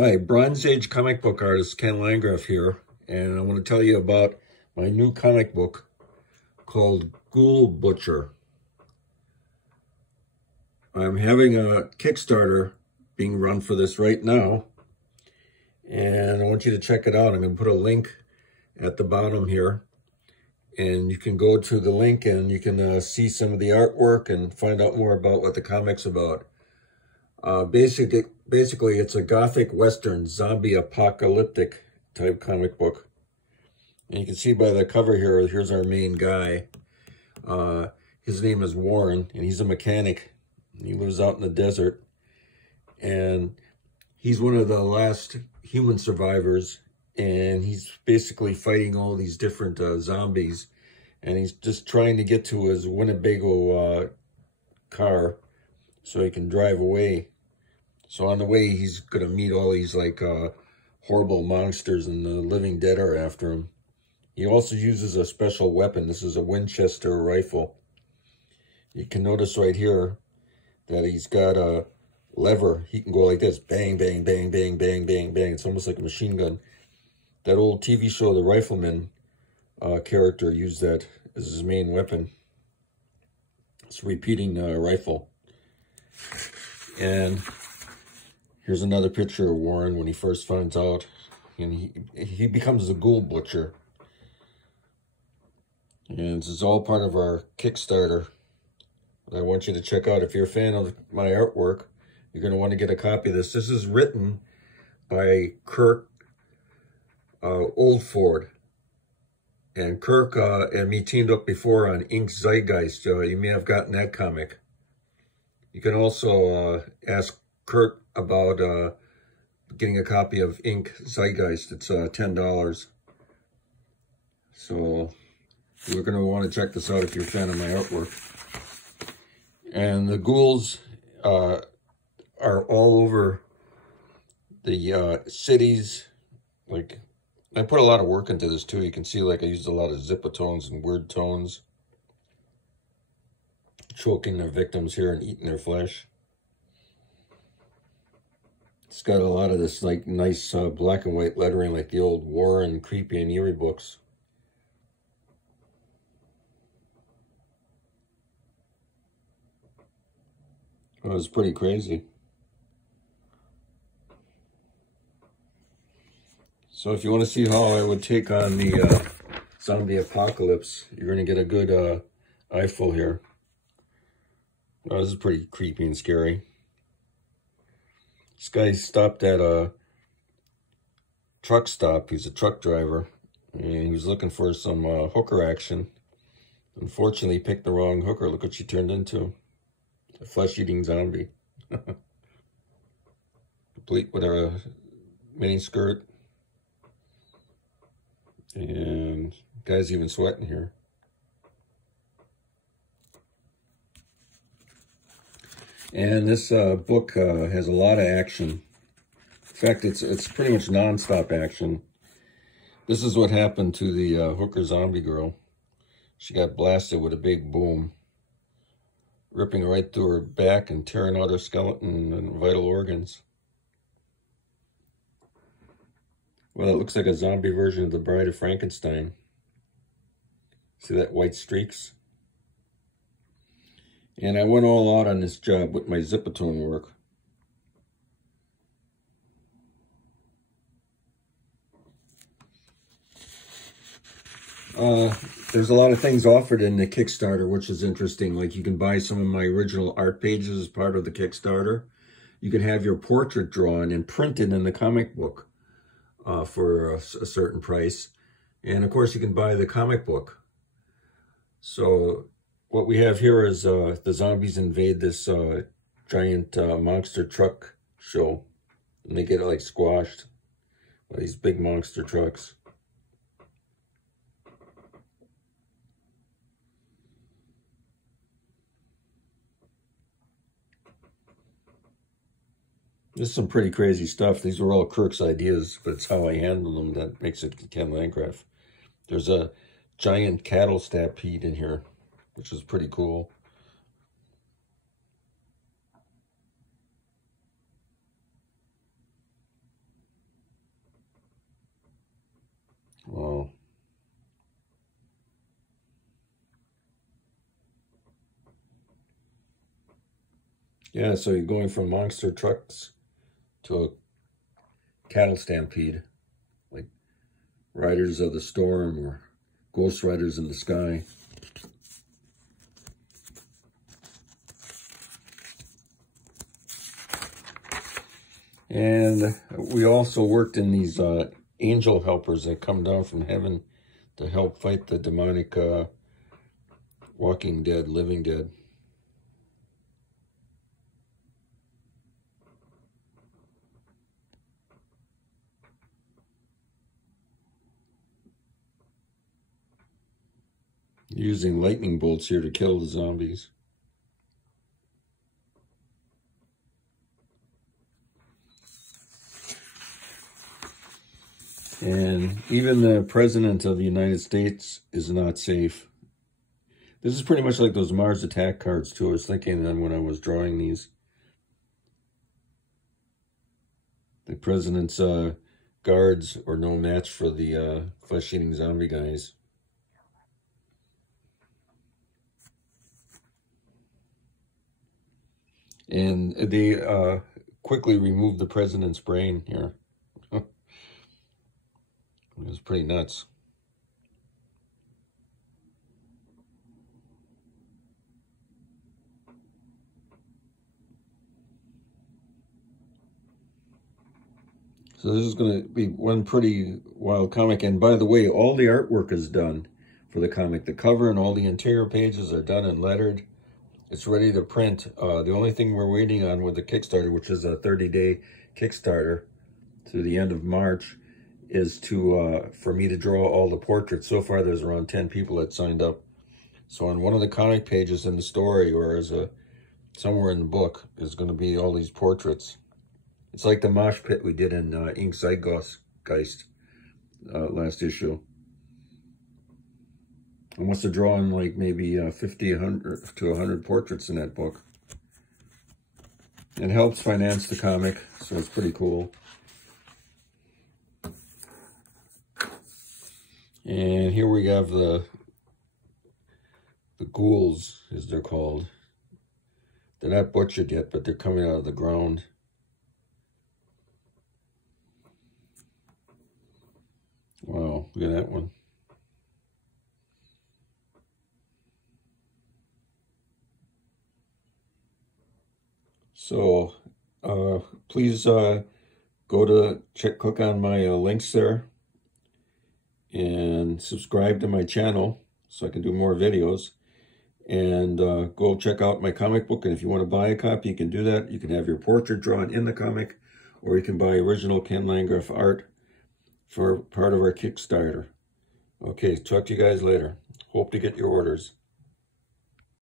Hi, Bronze Age comic book artist Ken Landgraf here, and I want to tell you about my new comic book called Ghoul Butcher. I'm having a Kickstarter being run for this right now, and I want you to check it out. I'm going to put a link at the bottom here, and you can go to the link and you can see some of the artwork and find out more about what the comic's about. Basically, it's a gothic western zombie apocalyptic type comic book. And you can see by the cover here, here's our main guy. His name is Warren, and he's a mechanic. He lives out in the desert. And he's one of the last human survivors. And he's basically fighting all these different zombies. And he's just trying to get to his Winnebago car so he can drive away. So on the way, he's going to meet all these like horrible monsters, and the living dead are after him. He also uses a special weapon. This is a Winchester rifle. You can notice right here that he's got a lever. He can go like this. Bang, bang, bang, bang, bang, bang, bang. It's almost like a machine gun. That old TV show, The Rifleman character, used that as his main weapon. It's a repeating rifle. And here's another picture of Warren when he first finds out. And he becomes the Ghoul Butcher. And this is all part of our Kickstarter that I want you to check out. If you're a fan of my artwork, you're going to want to get a copy of this. This is written by Kirk Oldford. And Kirk and me teamed up before on Ink Zeitgeist. You may have gotten that comic. You can also ask Kirk about getting a copy of Ink Zeitgeist. It's $10. So you're going to want to check this out if you're a fan of my artwork. And the ghouls are all over the cities. Like, I put a lot of work into this too. You can see like I used a lot of zipatones and weird tones, choking their victims here and eating their flesh. It's got a lot of this like nice black and white lettering like the old Warren Creepy and Eerie books. It was pretty crazy. So if you want to see how I would take on the zombie apocalypse, you're going to get a good eyeful here. Oh, this is pretty creepy and scary. This guy stopped at a truck stop. He's a truck driver, and he was looking for some hooker action. Unfortunately, he picked the wrong hooker. Look what she turned into. A flesh-eating zombie. Complete with a mini skirt. And the guy's even sweating here. And this book has a lot of action. In fact, it's pretty much non-stop action. This is what happened to the hooker zombie girl. She got blasted with a big boom, ripping right through her back and tearing out her skeleton and vital organs. Well, it looks like a zombie version of the Bride of Frankenstein. See that white streaks? And I went all out on this job with my zipatone work. There's a lot of things offered in the Kickstarter, which is interesting. Like you can buy some of my original art pages as part of the Kickstarter. You can have your portrait drawn and printed in the comic book for a certain price. And of course, you can buy the comic book. So what we have here is the zombies invade this giant monster truck show. And they get like squashed by these big monster trucks. This is some pretty crazy stuff. These were all Kirk's ideas, but it's how I handle them that makes it Ken Landgraf. There's a giant cattle stampede in here, which is pretty cool. Yeah, so you're going from monster trucks to a cattle stampede, like Riders of the Storm or Ghost Riders in the Sky. And we also worked in these angel helpers that come down from heaven to help fight the demonic walking dead, living dead. Using lightning bolts here to kill the zombies. And even the President of the United States is not safe. This is pretty much like those Mars attack cards too. I was thinking then when I was drawing these. The President's guards are no match for the flesh-eating zombie guys. And they quickly removed the President's brain here. It was pretty nuts. So this is going to be one pretty wild comic. And by the way, all the artwork is done for the comic. The cover and all the interior pages are done and lettered. It's ready to print. The only thing we're waiting on with the Kickstarter, which is a 30-day Kickstarter to the end of March, is to for me to draw all the portraits. So far, there's around 10 people that signed up. So on one of the comic pages in the story, or as somewhere in the book, is going to be all these portraits. It's like the mosh pit we did in Ink Zeitgeist last issue. I must have drawn like maybe 50, 100 to 100 portraits in that book. It helps finance the comic, so it's pretty cool. And here we have the ghouls, as they're called. They're not butchered yet, but they're coming out of the ground. Wow, look at that one. So please go to click on my links there and subscribe to my channel so I can do more videos. And go check out my comic book. And if you want to buy a copy, you can do that. You can have your portrait drawn in the comic, or you can buy original Ken Landgraf art for part of our Kickstarter. Okay, talk to you guys later. Hope to get your orders.